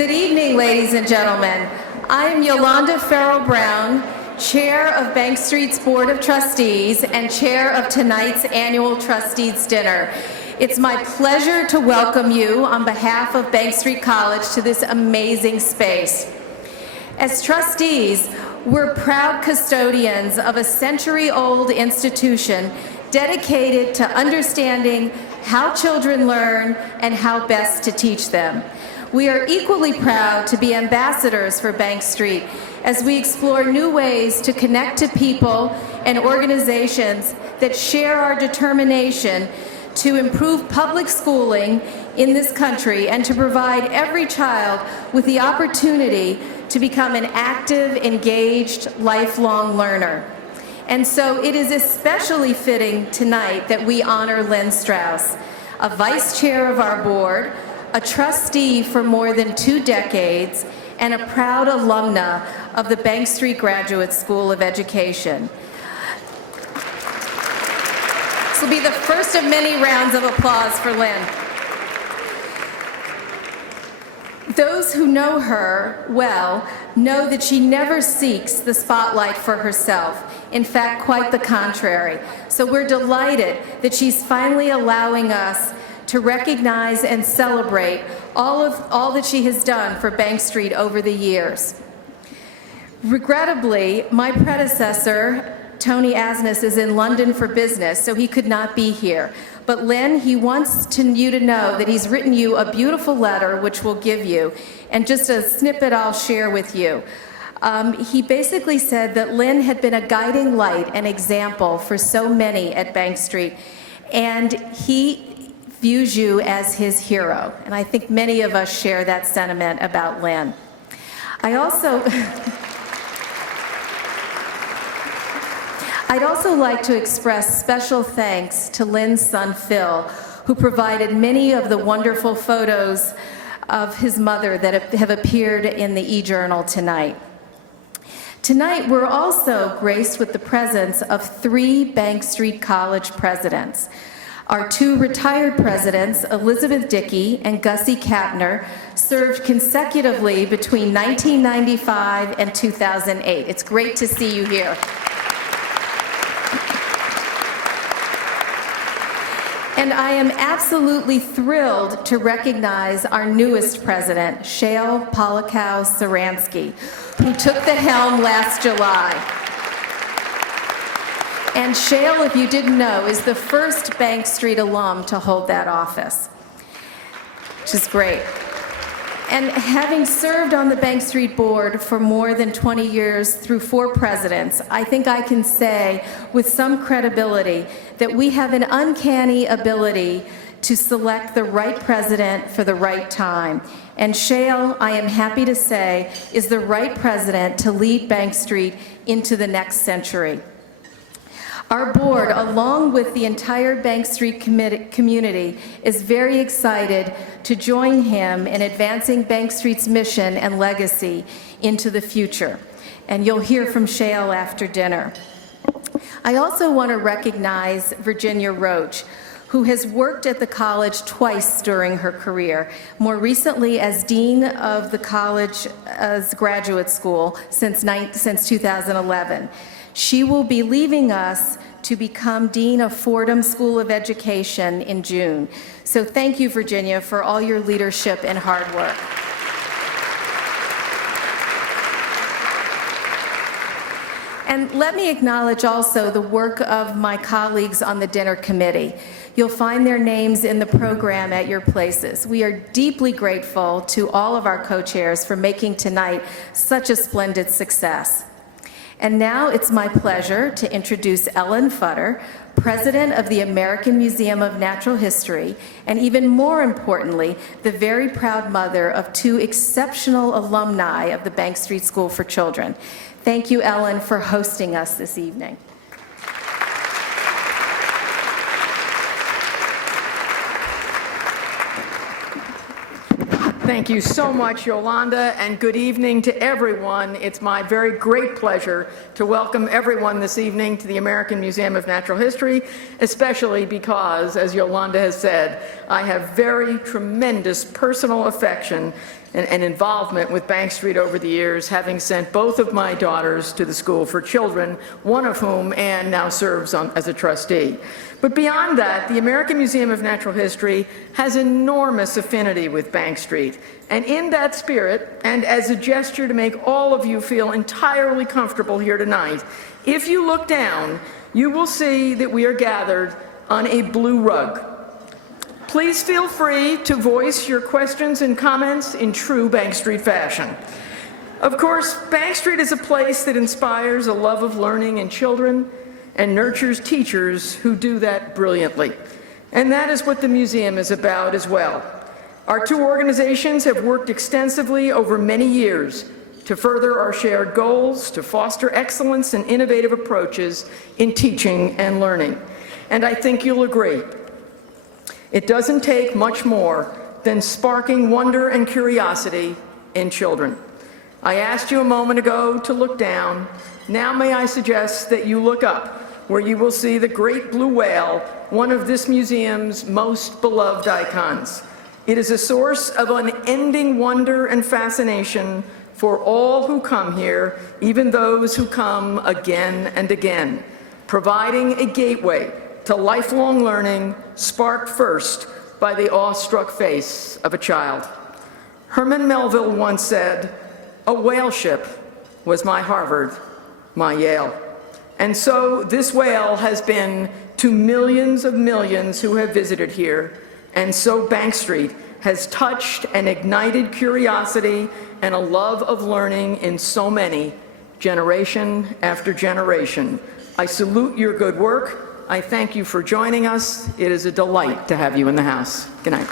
Good evening, ladies and gentlemen. I am Yolanda Ferrell-Brown, Chair of Bank Street's Board of Trustees and Chair of tonight's annual Trustees Dinner. It's my pleasure to welcome you on behalf of Bank Street College to this amazing space. As trustees, we're proud custodians of a century-old institution dedicated to understanding how children learn and how best to teach them. We are equally proud to be ambassadors for Bank Street as we explore new ways to connect to people and organizations that share our determination to improve public schooling in this country and to provide every child with the opportunity to become an active, engaged, lifelong learner. And so it is especially fitting tonight that we honor Lynn Strauss, a vice chair of our board, a trustee for more than 2 decades, and a proud alumna of the Bank Street Graduate School of Education. This will be the first of many rounds of applause for Lynn. Those who know her well know that she never seeks the spotlight for herself. In fact, quite the contrary. So we're delighted that she's finally allowing us to recognize and celebrate all that she has done for Bank Street over the years. Regrettably, my predecessor, Tony Asnes, is in London for business, so he could not be here. But Lynn, he wants you to know that he's written you a beautiful letter, which we'll give you, and just a snippet I'll share with you. He basically said that Lynn had been a guiding light and example for so many at Bank Street, and he views you as his hero. And I think many of us share that sentiment about Lynn. I'd also like to express special thanks to Lynn's son, Phil, who provided many of the wonderful photos of his mother that have appeared in the e-journal tonight. Tonight, we're also graced with the presence of 3 Bank Street College presidents. Our 2 retired presidents, Elizabeth Dickey and Gussie Kapner, served consecutively between 1995 and 2008. It's great to see you here. And I am absolutely thrilled to recognize our newest president, Shale Polikow-Saransky, who took the helm last July. And Shale, if you didn't know, is the first Bank Street alum to hold that office, which is great. And having served on the Bank Street board for more than 20 years through 4 presidents, I think I can say with some credibility that we have an uncanny ability to select the right president for the right time. And Shale, I am happy to say, is the right president to lead Bank Street into the next century. Our board, along with the entire Bank Street community, is very excited to join him in advancing Bank Street's mission and legacy into the future. And you'll hear from Shale after dinner. I also want to recognize Virginia Roach, who has worked at the college twice during her career, more recently as Dean of the college's graduate school since 2011. She will be leaving us to become Dean of Fordham School of Education in June. So thank you, Virginia, for all your leadership and hard work. And let me acknowledge also the work of my colleagues on the dinner committee. You'll find their names in the program at your places. We are deeply grateful to all of our co-chairs for making tonight such a splendid success. And now it's my pleasure to introduce Ellen Futter, President of the American Museum of Natural History, and even more importantly, the very proud mother of 2 exceptional alumni of the Bank Street School for Children. Thank you, Ellen, for hosting us this evening. Thank you so much, Yolanda, and good evening to everyone. It's my very great pleasure to welcome everyone this evening to the American Museum of Natural History, especially because, as Yolanda has said, I have very tremendous personal affection and involvement with Bank Street over the years, having sent both of my daughters to the School for Children, one of whom, Anne, now serves as a trustee. But beyond that, the American Museum of Natural History has enormous affinity with Bank Street. And in that spirit, and as a gesture to make all of you feel entirely comfortable here tonight, if you look down, you will see that we are gathered on a blue rug. Please feel free to voice your questions and comments in true Bank Street fashion. Of course, Bank Street is a place that inspires a love of learning in children and nurtures teachers who do that brilliantly. And that is what the museum is about as well. Our two organizations have worked extensively over many years to further our shared goals, to foster excellence and innovative approaches in teaching and learning. And I think you'll agree, it doesn't take much more than sparking wonder and curiosity in children. I asked you a moment ago to look down. Now may I suggest that you look up, where you will see the great blue whale, one of this museum's most beloved icons. It is a source of unending wonder and fascination for all who come here, even those who come again and again, providing a gateway to lifelong learning sparked first by the awestruck face of a child. Herman Melville once said, "A whale ship was my Harvard, my Yale." And so this whale has been to millions of millions who have visited here, and so Bank Street has touched and ignited curiosity and a love of learning in so many, generation after generation. I salute your good work. I thank you for joining us. It is a delight to have you in the house. Good night.